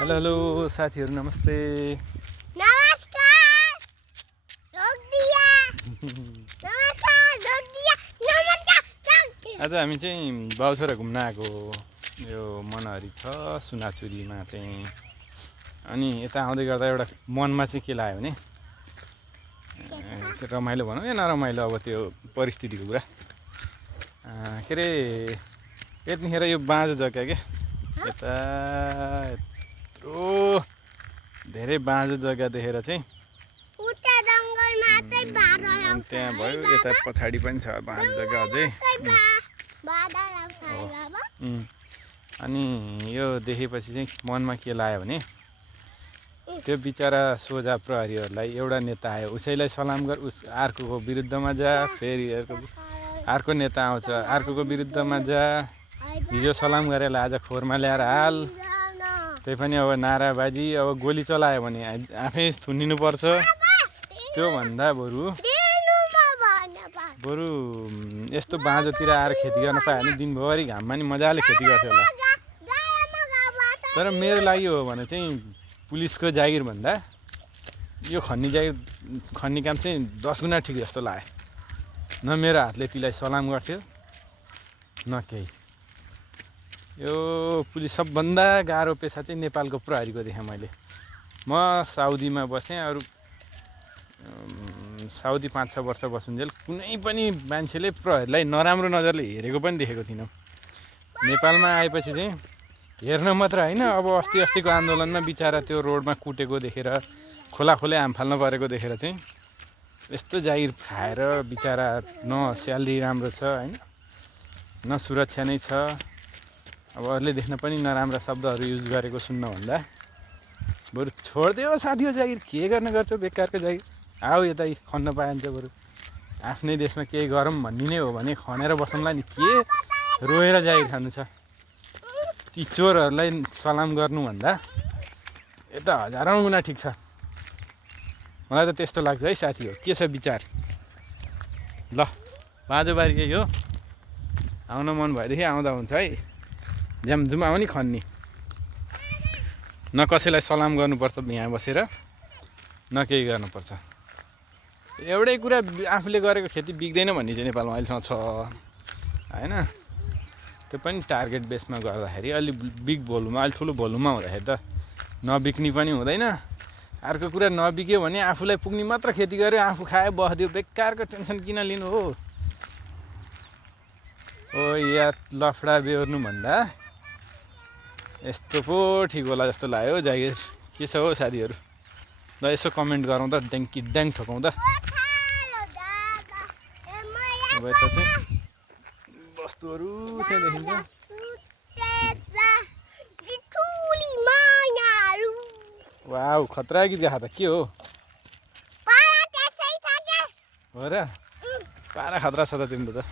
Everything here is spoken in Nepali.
हेलो हेलो साथीहरू नमस्ते। नमस्कार नमस्कार। आज हामी चाहिँ बाउछोरा घुम्न आएको यो मनहरी छ सुनाचुरीमा चाहिँ। अनि यता आउँदै गर्दा एउटा मनमा चाहिँ के लाग्यो भने त्यो रमाइलो भनौँ या नरमाइलो अब त्यो परिस्थितिको कुरा के अरे यतिखेर यो बाँझो जग्गा क्या यता यत्रो धेरै बाँझो जग्गा देखेर चाहिँ अनि त्यहाँ भयो यता पछाडि पनि छ बाँझो जग्गा अझै। अनि यो देखेपछि चाहिँ मनमा के लाग्यो भने त्यो बिचरा सोझा प्रहरीहरूलाई एउटा नेता आयो उसैलाई सलाम गर उस अर्कोको विरुद्धमा जा फेरि अर्को नेता आउँछ अर्कोको विरुद्धमा जा हिजो सलाम गरेर आज खोरमा ल्याएर हाल त्यही पनि अब नाराबाजी अब गोली चलायो भने आफै थुनिनुपर्छ। त्योभन्दा बरु यस्तो बाँझोतिर आएर खेती गर्न पायो भने दिनभरि घाममा नि मजाले खेती गर्थ्यो होला। तर मेरो लागि हो भने चाहिँ पुलिसको जागिरभन्दा यो खन्ने काम चाहिँ 10 गुणा ठिक जस्तो लाग्यो। न मेरो हातले तीलाई सलाम गर्थ्यो न केही। यो पुलिस सबभन्दा गाह्रो पेसा चाहिँ नेपालको प्रहरीको देखेँ मैले। म साउदीमा बसेँ, अरू साउदी 5-6 वर्ष बसुन्जेल कुनै पनि मान्छेले प्रहरीलाई नराम्रो नजरले हेरेको पनि देखेको थिइनँ। नेपालमा आएपछि चाहिँ हेर्न मात्र होइन, अब अस्तिको आन्दोलनमा बिचरा त्यो रोडमा कुटेको देखेर खोलाखोलै हाम फाल्न परेको देखेर चाहिँ यस्तो जागिर खाएर बिचरा न स्यालेरी राम्रो छ होइन न सुरक्षा नै छ। अब अरूले देख्न पनि नराम्रा शब्दहरू युज गरेको सुन्नुभन्दा बरु छोडिदियो साथी जागिर, के गर्न गर्छौ बेकारको जागिर, आऊ यता खन्न पायो भने चाहिँ बरु आफ्नै देशमा केही गरौँ भन्ने नै हो भने खनेर बसौँला नि, के रोएर जागिर खानु छ। ती चोरहरूलाई सलाम गर्नुभन्दा यता हजारौँ गुणा ठिक छ। मलाई त त्यस्तो लाग्छ है साथी। हो के छ विचार? ल बाँझोबारी यही हो, आउन मन भएदेखि आउँदा हुन्छ है। झ्यामझुम आउने खन्ने, न कसैलाई सलाम गर्नुपर्छ यहाँ बसेर न केही गर्नुपर्छ। एउटै कुरा आफूले गरेको खेती बिग्दैन भन्ने चाहिँ नेपालमा अहिलेसम्म छ होइन। त्यो पनि टार्गेट बेसमा गर्दाखेरि अलि बिग भोल्युममा अलि ठुलो भोल्युममा हुँदाखेरि त नबिक्ने पनि हुँदैन। अर्को कुरा नबिक्यो भने आफूलाई पुग्ने मात्र खेती गर्यो, आफू खायो बस्दियो, बेकारको टेन्सन किन लिनु हो। ओ या लफडा बेहोर्नुभन्दा यस्तो पो ठिक होला जस्तो लाग्यो जागिर। के छ हो साथीहरू? ल यसो कमेन्ट गरौँ त, ड्याङ्की ड्याङ ठोकौँ त। अब यता चाहिँ वस्तुहरू चाहिँ देखिन्छ। वाउ खतरा गीत गाएको त के हो र? पारा खतरा छ त तिम्रो त।